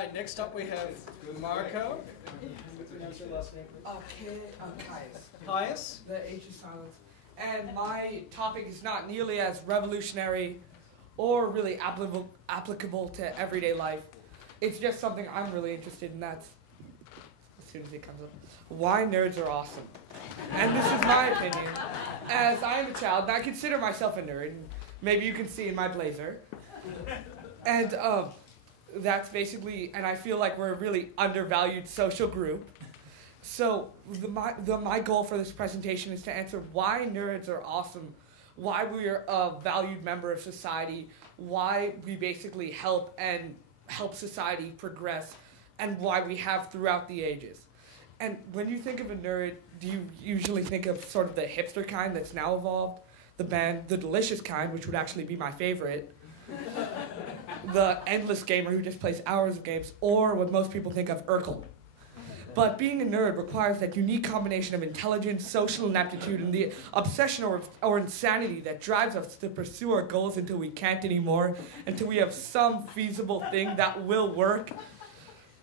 right, next up we have Marco. Kaisth. Kaisth. The H is silent. And my topic is not nearly as revolutionary or really applicable to everyday life. It's just something I'm really interested in. That's, as soon as it comes up, why nerds are awesome. And this is my opinion. As I am a child, and I consider myself a nerd. Maybe you can see in my blazer. And that's basically, and I feel like we're a really undervalued social group. So my goal for this presentation is to answer why nerds are awesome, why we are a valued member of society, why we basically help society progress, and why we have throughout the ages. And when you think of a nerd, do you usually think of sort of the hipster kind that's now evolved, the delicious kind, which would actually be my favorite, the endless gamer who just plays hours of games, or what most people think of, Urkel? But being a nerd requires that unique combination of intelligence, social ineptitude, and the obsession or insanity that drives us to pursue our goals until we can't anymore, until we have some feasible thing that will work,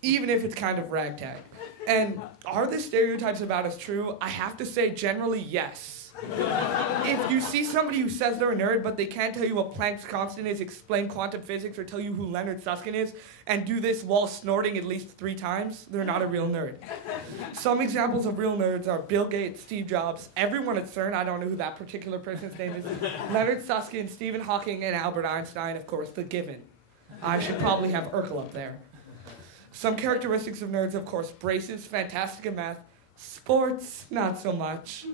even if it's kind of ragtag. And are the stereotypes about us true? I have to say generally yes. If you see somebody who says they're a nerd, but they can't tell you what Planck's constant is, explain quantum physics, or tell you who Leonard Susskind is, and do this while snorting at least 3 times, they're not a real nerd. Some examples of real nerds are Bill Gates, Steve Jobs, everyone at CERN, I don't know who that particular person's name is, Leonard Susskind, Stephen Hawking, and Albert Einstein, of course, the given. I should probably have Urkel up there. Some characteristics of nerds, of course, braces, fantastic at math, sports, not so much.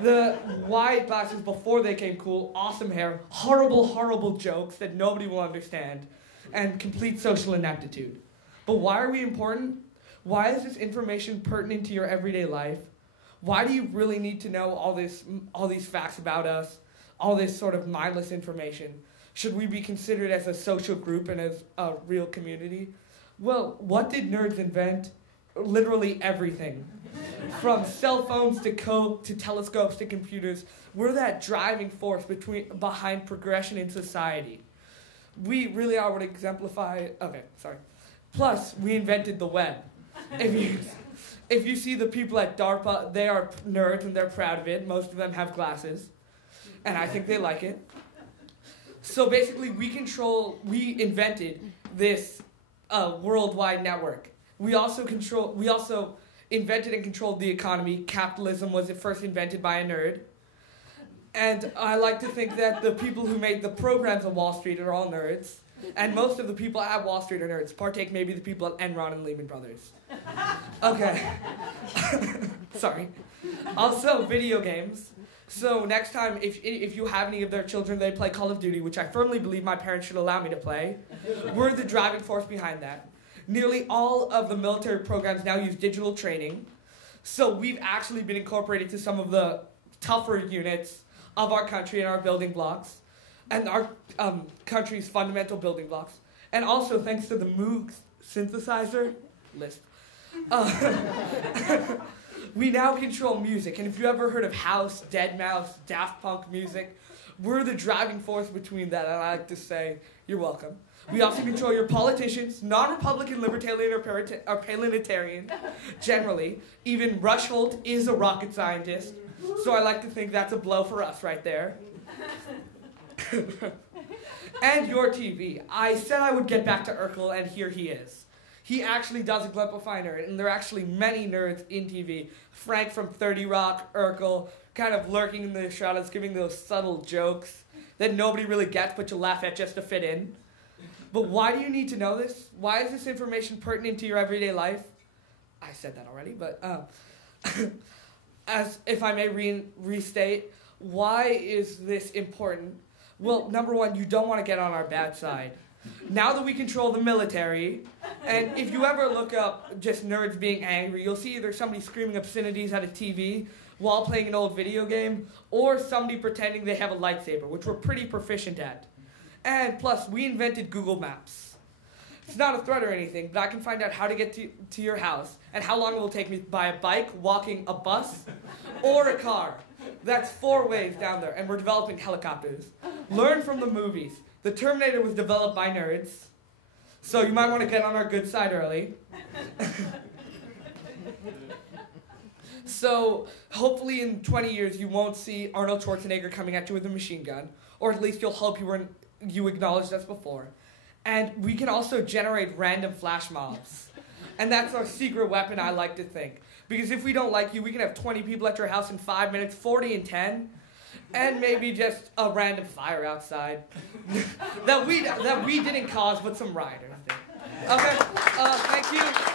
The wide glasses before they came cool, awesome hair, horrible, horrible jokes that nobody will understand, and complete social ineptitude. But why are we important? Why is this information pertinent to your everyday life? Why do you really need to know all these facts about us, all this sort of mindless information? Should we be considered as a social group and as a real community? Well, what did nerds invent? Literally everything. From cell phones to Coke to telescopes to computers, we're that driving force behind progression in society. We really are what exemplify. Okay, sorry. Plus, we invented the web. If you see the people at DARPA, they are nerds and they're proud of it. Most of them have glasses, and I think they like it. So basically, we invented this worldwide network. We also invented and controlled the economy. Capitalism was first invented by a nerd. And I like to think that the people who made the programs on Wall Street are all nerds. And most of the people at Wall Street are nerds. Partake maybe the people at Enron and Lehman Brothers. Okay. Sorry. Also, video games. So next time, if you have any of their children, they play Call of Duty, which I firmly believe my parents should allow me to play. We're the driving force behind that. Nearly all of the military programs now use digital training. So we've actually been incorporated to some of the tougher units of our country and our building blocks, and our country's fundamental building blocks. And also thanks to the Moog synthesizer, Lisp, we now control music. And if you ever heard of house, deadmau5, Daft Punk music, we're the driving force between that, and I like to say, you're welcome. We also control your politicians, non-Republican, libertarian, or parliamentarian, generally. Even Rush Holt is a rocket scientist, so I like to think that's a blow for us right there. And your TV. I said I would get back to Urkel, and here he is. He actually does exemplify a nerd, and there are actually many nerds in TV. Frank from 30 Rock, Urkel, kind of lurking in the shadows, giving those subtle jokes that nobody really gets, but you laugh at just to fit in. But why do you need to know this? Why is this information pertinent to your everyday life? I said that already, but as if I may restate, why is this important? Well, number one, you don't want to get on our bad side. Now that we control the military, and if you ever look up just nerds being angry, you'll see either somebody screaming obscenities at a TV while playing an old video game, or somebody pretending they have a lightsaber, which we're pretty proficient at. And plus, we invented Google Maps. It's not a threat or anything, but I can find out how to get to your house and how long it will take me by a bike, walking, a bus, or a car. That's 4 ways down there, and we're developing helicopters. Learn from the movies. The Terminator was developed by nerds. So you might want to get on our good side early. So hopefully in 20 years you won't see Arnold Schwarzenegger coming at you with a machine gun, or at least you'll hope you acknowledged us before. And we can also generate random flash mobs. And that's our secret weapon, I like to think. Because if we don't like you, we can have 20 people at your house in 5 minutes, 40 in 10, and maybe just a random fire outside that we didn't cause, but some rioters did. Okay, thank you.